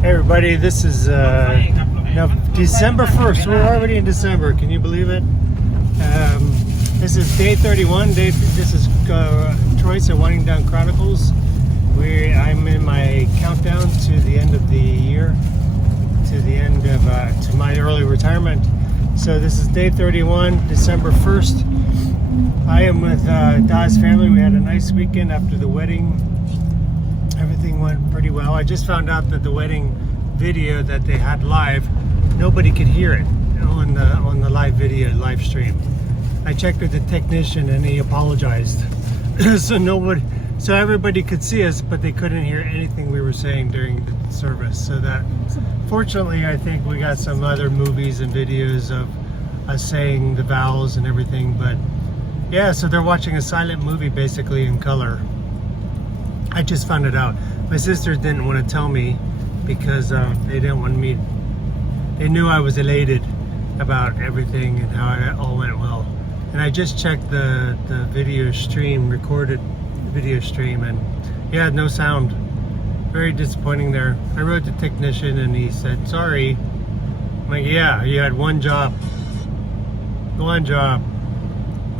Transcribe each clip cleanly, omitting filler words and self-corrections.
Hey everybody, this is now December 1st. We're already in December. Can you believe it? This is day 31. This is Troy's Winding Down Chronicles. I'm in my countdown to the end of the year, to the end of to my early retirement. So this is day 31, December 1st. I am with Da's family. We had a nice weekend after the wedding. Everything went pretty well. I just found out that the wedding video that they had live, nobody could hear it on the live video, live stream. I checked with the technician and he apologized. So everybody could see us, but they couldn't hear anything we were saying during the service. So that, fortunately, I think we got some other movies and videos of us saying the vows and everything. But yeah, so they're watching a silent movie basically in color. I just found it out. My sisters didn't want to tell me because they didn't want me. They knew I was elated about everything and how it all went well. And I just checked the video stream, recorded video stream, and yeah, no sound. Very disappointing there. I wrote the technician and he said, sorry. I'm like, yeah, you had one job. One job.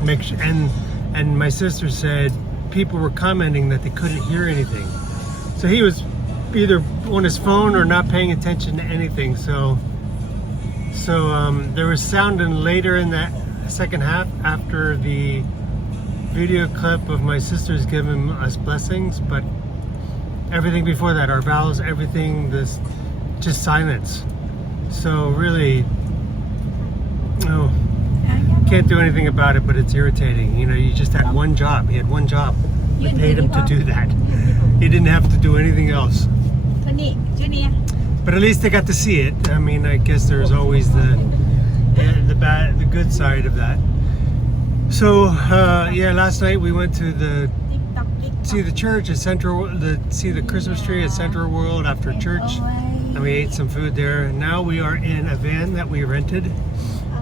Make sure, and my sister said, people were commenting that they couldn't hear anything. So he was either on his phone or not paying attention to anything. So there was sound in later in that second half after the video clip of my sisters giving us blessings, but everything before that, our vows, everything, this just silence. So really, can't do anything about it, but it's irritating. You know, you just had one job. He had one job. We paid him to do that. He didn't have to do anything else. But at least they got to see it. I mean, I guess there's always the good side of that. So yeah, last night we went to see the church at see the Christmas tree at Central World after church, and we ate some food there. Now we are in a van that we rented.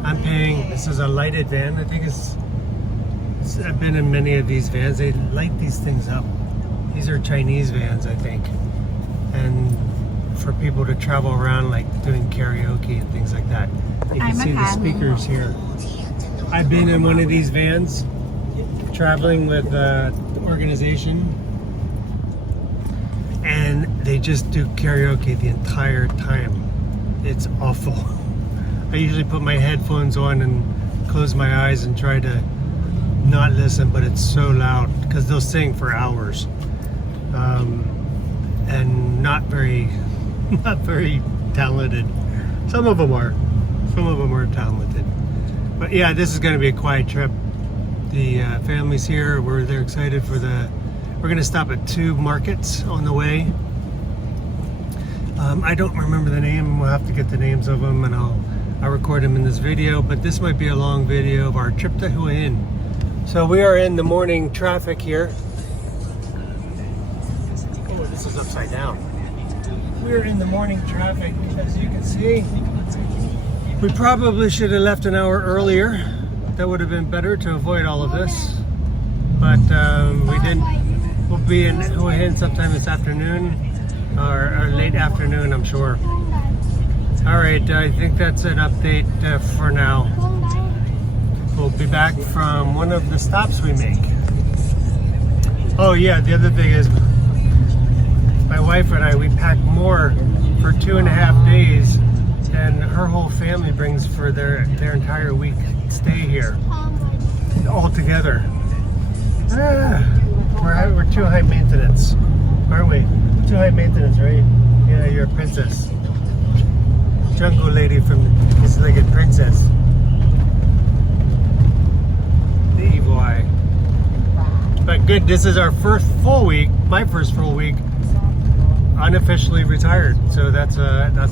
I'm paying, this is a lighted van. I think I've been in many of these vans. They light these things up. These are Chinese vans, I think. And for people to travel around, like doing karaoke and things like that. You can see the speakers here. I've been in one of these vans, traveling with the organization. And they just do karaoke the entire time. It's awful. I usually put my headphones on and close my eyes and try to not listen, but it's so loud because they'll sing for hours, and not very talented. Some of them are talented, but yeah, this is going to be a quiet trip. The family's here. They're excited for we're going to stop at 2 markets on the way. I don't remember the name. We'll have to get the names of them and I'll record them in this video, but this might be a long video of our trip to Hua Hin. So we are in the morning traffic here. Oh, this is upside down. We're in the morning traffic, as you can see. We probably should have left an hour earlier. That would have been better to avoid all of this. But we didn't. We'll be in Hua Hin sometime this afternoon, or late afternoon, I'm sure. Alright, I think that's an update for now. We'll be back from one of the stops we make. Oh yeah, the other thing is, my wife and I, we pack more for 2.5 days than her whole family brings for their entire week stay here. All together. We're too high maintenance, aren't we? Too high maintenance, right? Yeah, you're a princess. Jungle lady from His Legged Princess. The evil eye. But good, this is our first full week, my first full week, unofficially retired. So that's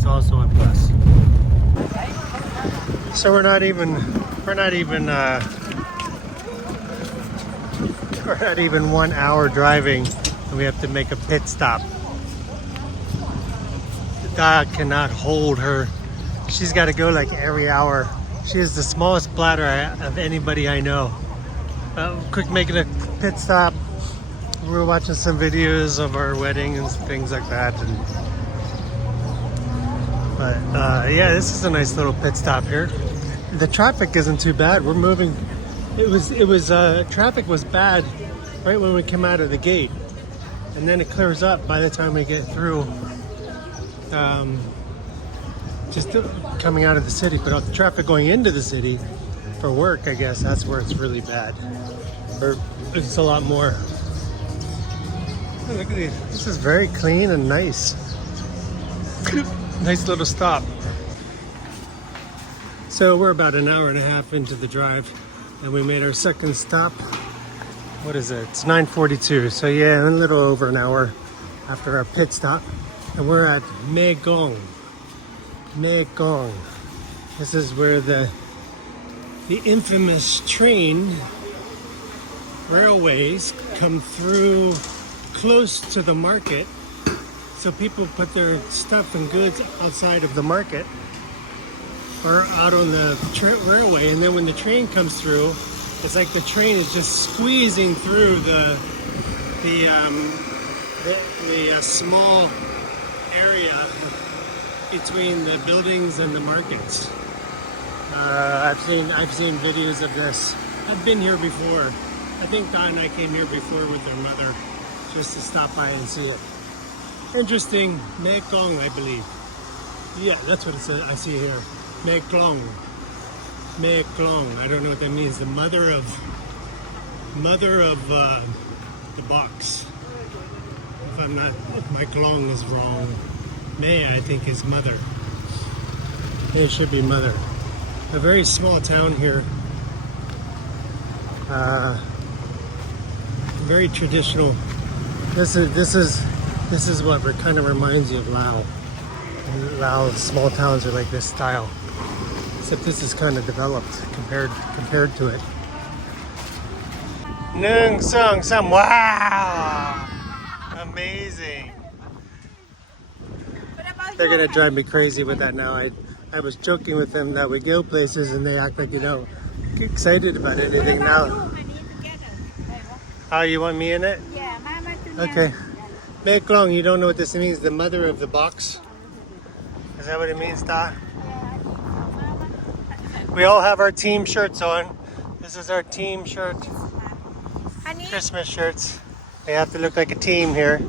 also a plus. So we're not even 1 hour driving, and we have to make a pit stop. God cannot hold her. She's got to go like every hour. She is the smallest bladder of anybody I know. Quick making a pit stop. We were watching some videos of our wedding and things like that, and But yeah, this is a nice little pit stop here. The traffic isn't too bad. We're moving. It was traffic was bad right when we came out of the gate, and then it clears up by the time we get through. Just coming out of the city, but the traffic going into the city for work, I guess that's where it's really bad. Or it's a lot more. Oh, look at these. This is very clean and nice. Nice little stop. So we're about an hour and a half into the drive, and we made our second stop. What is it? It's 9:42. So yeah, a little over an hour after our pit stop, and we're at Glong. Glong. This is where the infamous railways come through close to the market, so people put their stuff and goods outside of the market or out on the railway, and then when the train comes through, it's like the train is just squeezing through the small area between the buildings and the markets. I've seen videos of this. I've been here before. I think Don and I came here before with their mother just to stop by and see it. Interesting. Glong, I believe. Yeah, that's what it says. I see here. Glong. Glong. I don't know what that means. The mother of the box. If my Glong is wrong. May, I think, is mother. May should be mother. A very small town here. Very traditional. This is what kind of reminds you of Laos. Laos small towns are like this style, except this is kind of developed compared to it. Nung Sung Sam. Wow, amazing. They're gonna drive me crazy with that now. I was joking with them that we go places and they act like you don't get excited about anything now. Oh, you want me in it? Yeah, Mama. Okay. Glong, you don't know what this means? The mother of the box? Is that what it means, Da? We all have our team shirts on. This is our team shirt. Christmas shirts. They have to look like a team here.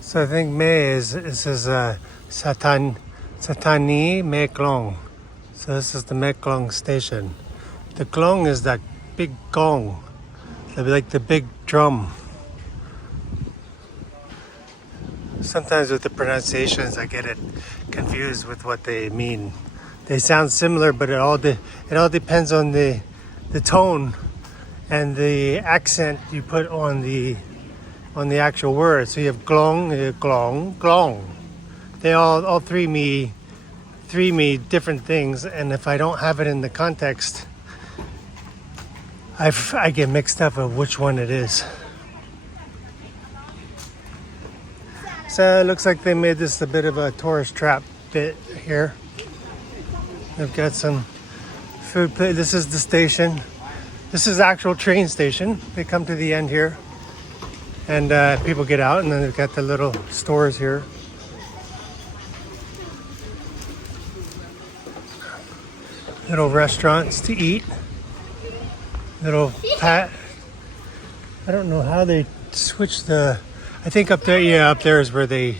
So I think this is Satani Glong. So this is the Glong station. The Glong is that big gong, like the big drum. Sometimes with the pronunciations, I get it confused with what they mean. They sound similar, but it all depends on the tone and the accent you put on the actual word. So you have glong, glong, glong. They all three mean different things, and if I don't have it in the context, I get mixed up of which one it is. So it looks like they made this a bit of a tourist trap bit here. They've got some food. This is the station. This is the actual train station. They come to the end here, and people get out, and then they've got the little stores here. Little restaurants to eat. Little I don't know how they switch the. I think up there, yeah, up there is where the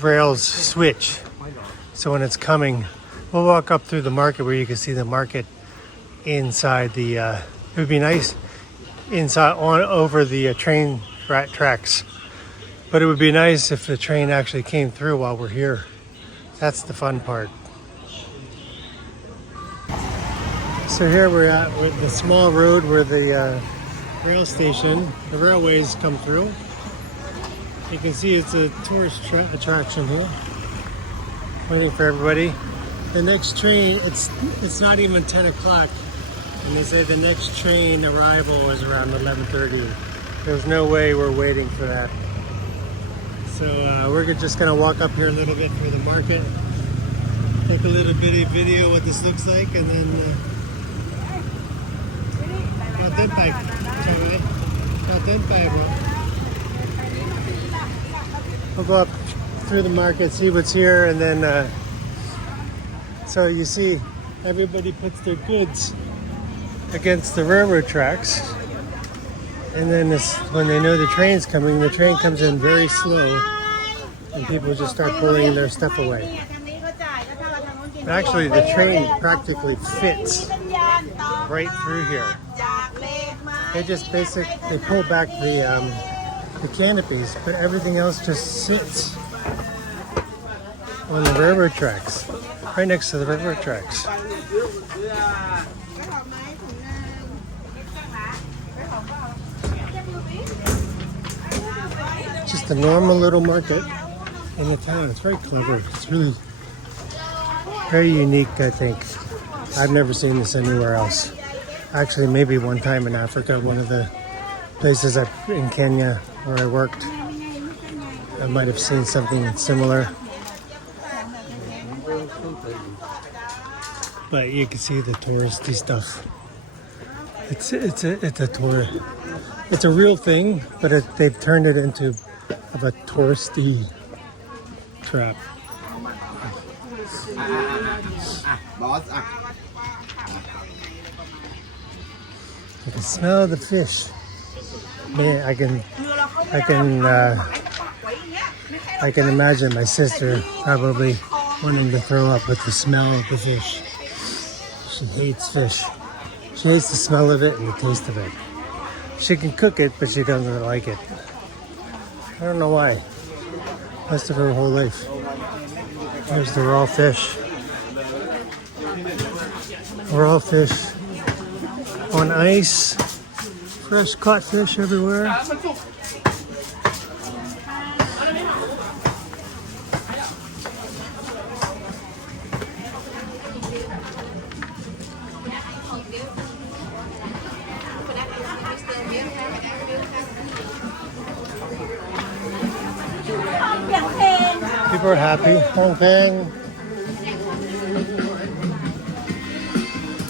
rails switch. So when it's coming, we'll walk up through the market where you can see the market inside the. It would be nice inside over the train tracks, but it would be nice if the train actually came through while we're here. That's the fun part. So here we're at with the small road where the rail station, the railways come through. You can see it's a tourist attraction here. Waiting for everybody. The next train, it's not even 10 o'clock, and they say the next train arrival is around 11:30. There's no way we're waiting for that. So we're just gonna walk up here a little bit for the market, take a little bitty video what this looks like, and then We'll go up through the market, see what's here, and then so you see everybody puts their goods against the railroad tracks, and then when they know the train's coming, the train comes in very slow and people just start pulling their stuff away. But actually the train practically fits right through here. They just they pull back the canopies, but everything else just sits on the railroad tracks, right next to the railroad tracks. Just a normal little market in the town. It's very clever. It's really very unique, I think. I've never seen this anywhere else. Actually, maybe one time in Africa, one of the places in Kenya where I worked, I might have seen something similar. But you can see the touristy stuff. It's a real thing, but they've turned it into a touristy trap. You can smell the fish. Man, I can imagine my sister probably wanting to throw up with the smell of the fish. She hates fish. She hates the smell of it and the taste of it. She can cook it, but she doesn't like it. I don't know why. Most of her whole life. Here's the raw fish. Raw fish on ice. Fresh caught fish everywhere. People are happy. Hong Kong.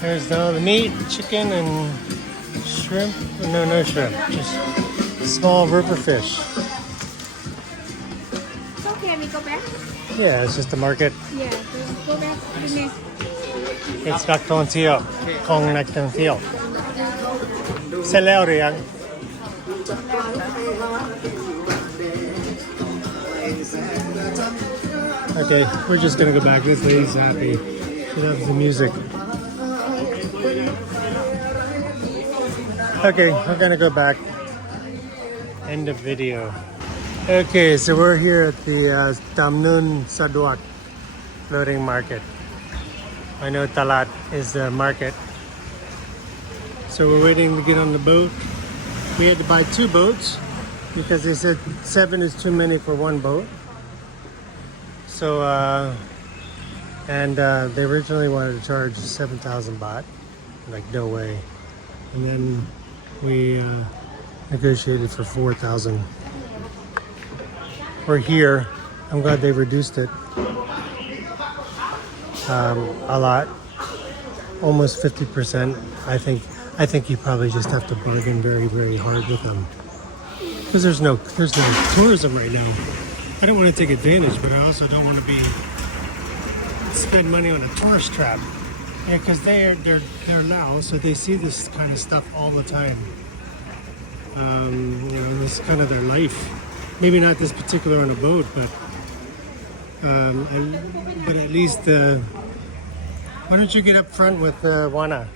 There's all the meat, chicken, and shrimp. No shrimp. Just small river fish. It's okay, we go back. Yeah, it's just a market. Yeah, go back. It'sนักท่องเที่ยวของนักท่องเที่ยวเสร็จแล้วหรือยัง Okay, we're just gonna go back. This lady's happy. She loves the music. Okay, we're gonna go back. End of video. Okay, so we're here at the Damnoen Saduak floating market. I know Talat is the market. So we're waiting to get on the boat. We had to buy 2 boats because they said 7 is too many for one boat. So, they originally wanted to charge 7,000 baht. Like, no way. And then we negotiated for 4,000. We're here. I'm glad they reduced it a lot, almost 50%. I think you probably just have to bargain very, very hard with them because there's no tourism right now. I don't want to take advantage, but I also don't want to spend money on a tourist trap. Yeah, because they're Laos, so they see this kind of stuff all the time. This is kind of their life. Maybe not this particular on a boat, but at least why don't you get up front with Wana?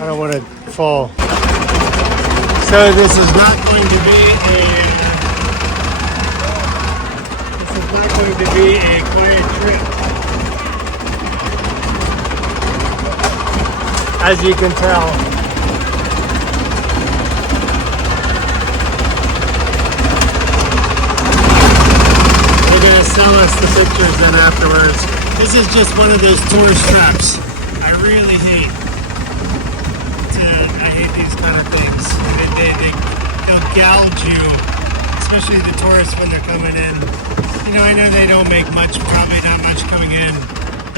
I don't want to fall. So this is not going to be a quiet trip. As you can tell. They're gonna sell us the pictures then afterwards. This is just one of those tourist traps. I really hate. I hate these kind of things. They'll gouge you, especially the tourists when they're coming in. I know they don't make much, probably not much coming in,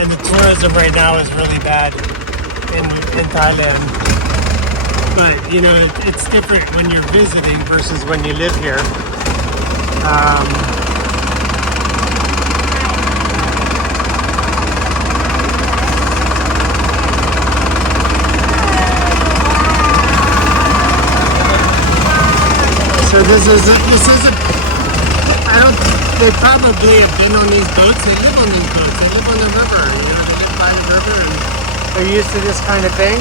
And the tourism right now is really bad in Thailand. But, you know, it's different when you're visiting versus when you live here. So this isn't, they probably have been on these boats. They live on these boats. They live on the river. You know, they live by the river and they're used to this kind of thing.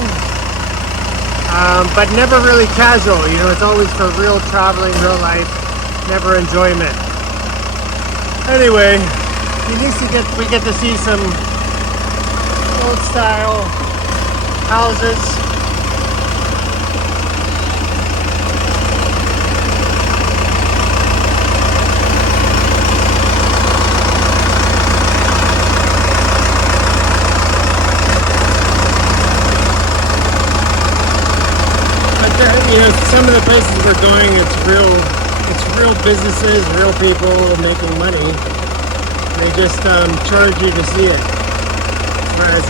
But never really casual. You know, it's always for real traveling, real life, never enjoyment. Anyway, at least we get to see some old style houses. You know, some of the places we're going, it's real businesses, real people making money. They just charge you to see it. Whereas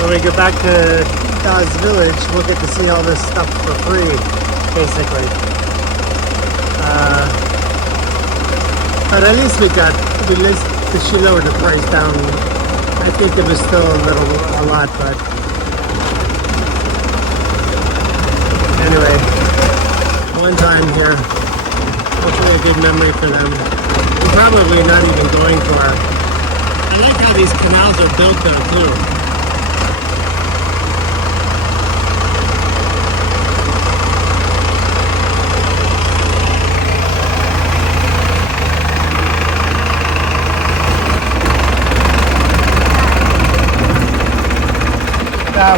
when we go back to Da's village, we'll get to see all this stuff for free, basically. But at least she lowered the price down. I think it was still a lot, but. Anyway, one time here, hopefully a good memory for them. We're probably not even going far. I like how these canals are built though too.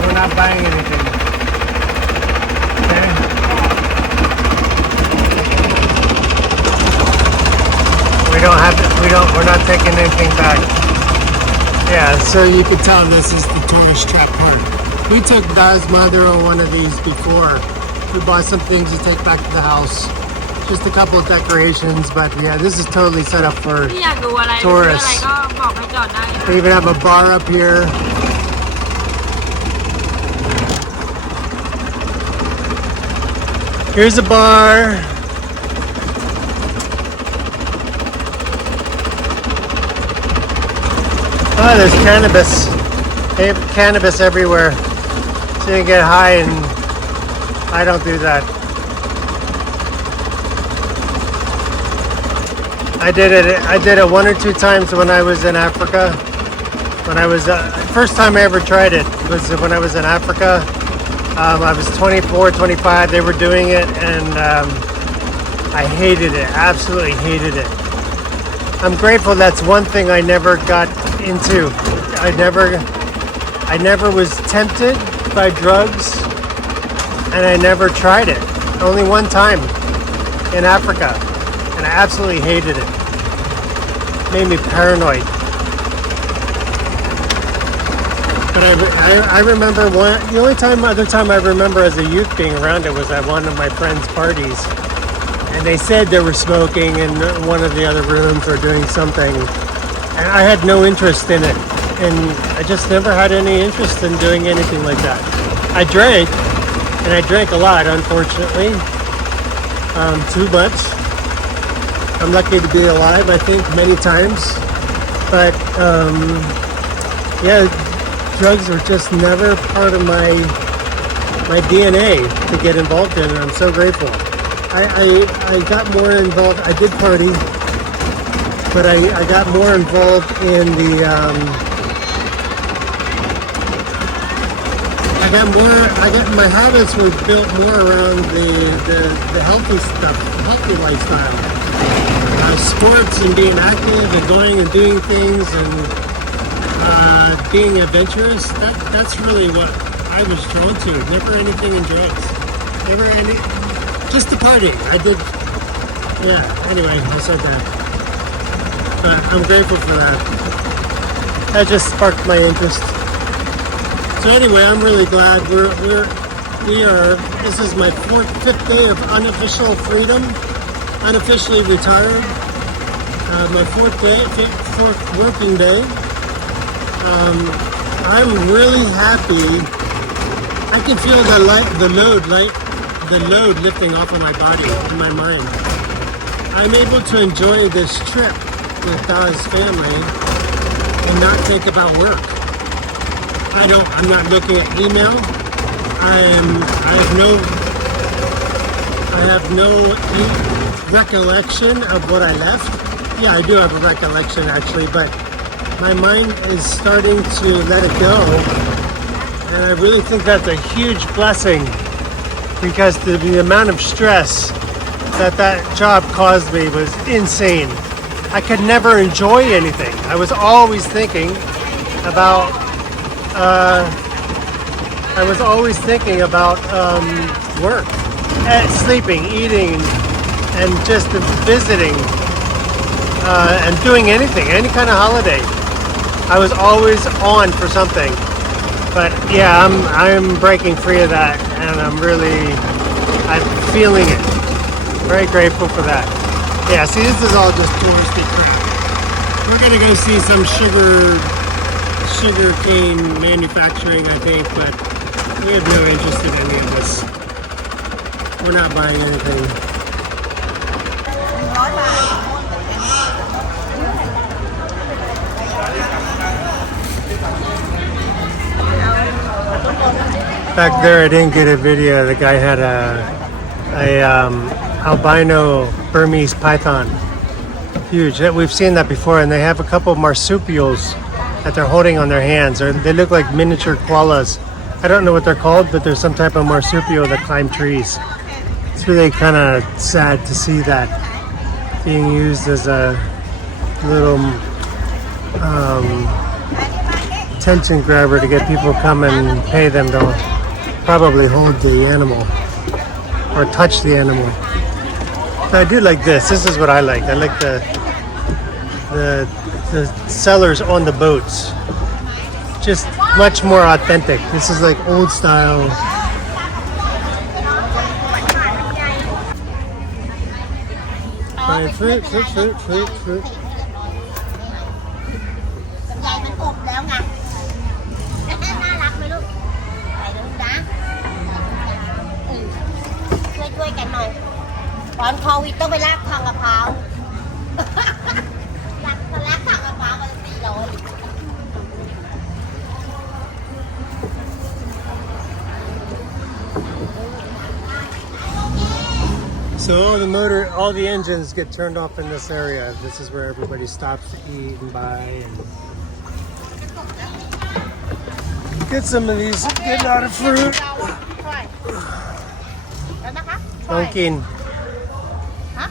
We're not buying anything. We're not taking anything back. Yeah, so you can tell this is the tourist trap part. We took Da's mother on one of these before. We bought some things to take back to the house. Just a couple of decorations, but yeah, this is totally set up for tourists. They even have a bar up here. Here's a bar. Oh, there's cannabis. They have cannabis everywhere. So you can get high, and I don't do that. I did it one or two times when I was in Africa. When I was first time I ever tried it was when I was in Africa. I was 24, 25. They were doing it, and I hated it. Absolutely hated it. I'm grateful that's one thing I never got into. I never was tempted by drugs, and I never tried it. Only one time in Africa, and I absolutely hated it. Made me paranoid. But I remember the only other time I remember as a youth being around it was at one of my friends' parties. And they said they were smoking in one of the other rooms or doing something. And I had no interest in it. And I just never had any interest in doing anything like that. I drank, and I drank a lot, unfortunately. Too much. I'm lucky to be alive, I think, many times. But, yeah, drugs are just never part of my DNA to get involved in, and I'm so grateful. I got more involved. I did party, but I got more involved in my habits were built more around the healthy stuff, healthy lifestyle, sports and being active and going and doing things and being adventurous. That's really what I was drawn to. Never anything in drugs. Never any. Just the party. I did. Yeah. Anyway, I said that. But I'm grateful for that. That just sparked my interest. So anyway, I'm really glad we are. This is my fifth day of unofficial freedom, unofficially retired. My fourth working day. I'm really happy. I can feel the load lifting off of my body and my mind. I'm able to enjoy this trip with Da's family and not think about work. I'm not looking at email. I have no recollection of what I left. Yeah, I do have a recollection actually, but my mind is starting to let it go. And I really think that's a huge blessing because the amount of stress that job caused me was insane. I could never enjoy anything. I was always thinking about work, sleeping, eating, and just visiting and doing anything, any kind of holiday. I was always on for something. But yeah, I'm breaking free of that, and I'm feeling it. Very grateful for that. Yeah, see, this is all just touristy crap. We're gonna go see some sugar cane manufacturing, I think, but we have no interest in any of this. We're not buying anything. Back there, I didn't get a video. The guy had a albino Burmese python. Huge. We've seen that before, and they have a couple of marsupials that they're holding on their hands. They look like miniature koalas. I don't know what they're called, but there's some type of marsupial that climb trees. It's really kind of sad to see that being used as a little attention grabber to get people come and pay them to probably hold the animal or touch the animal. But I do like this. This is what I like. I like the sellers on the boats. Just much more authentic. This is like old style. Fruit. ช่วยกันหน่อยตอนโควิดต้องไปลากทางมะพร้าวลากทางมะพร้าวกัน4 โล So all the engines get turned off in this area. This is where everybody stops to eat and buy and get some of these. Get a lot of fruit. แล้วนะคะ ลองกิน ฮะ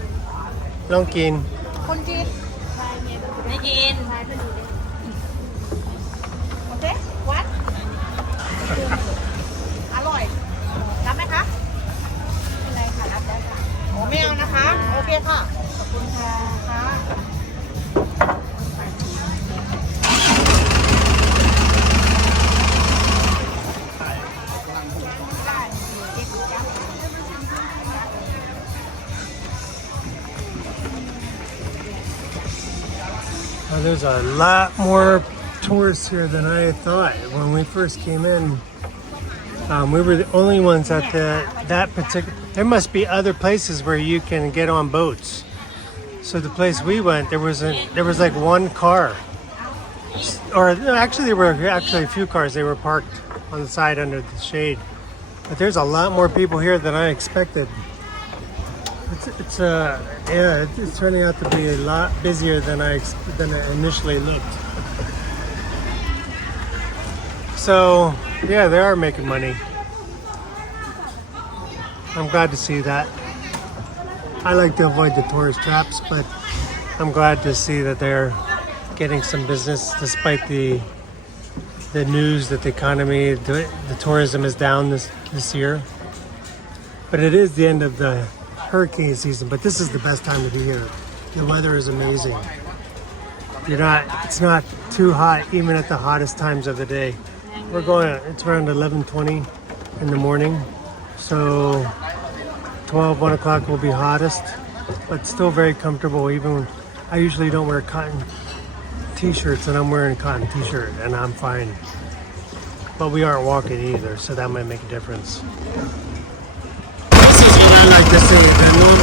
ลองกิน คนจีนไม่กินโอเควัดอร่อยรับไหมคะเป็นไรค่ะรับได้ค่ะโอ้ไม่เอานะคะโอเคค่ะขอบคุณค่ะ There's a lot more tourists here than I thought. When we first came in, we were the only ones at that particular. There must be other places where you can get on boats. So the place we went, there was like one car, or no, actually there were actually a few cars. They were parked on the side under the shade. But there's a lot more people here than I expected. It's turning out to be a lot busier than it initially looked. So yeah, they are making money. I'm glad to see that. I like to avoid the tourist traps, but I'm glad to see that they're getting some business despite the news that the economy, the tourism is down this year. But it is the end of the hurricane season, but this is the best time to be here. The weather is amazing. It's not too hot even at the hottest times of the day. It's around 11:20 in the morning. So 1 o'clock will be hottest, but still very comfortable. Even I usually don't wear cotton t-shirts and I'm wearing a cotton t-shirt and I'm fine. But we aren't walking either, so that might make a difference. This is what I like to see, the more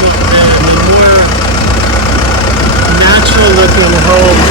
natural looking homes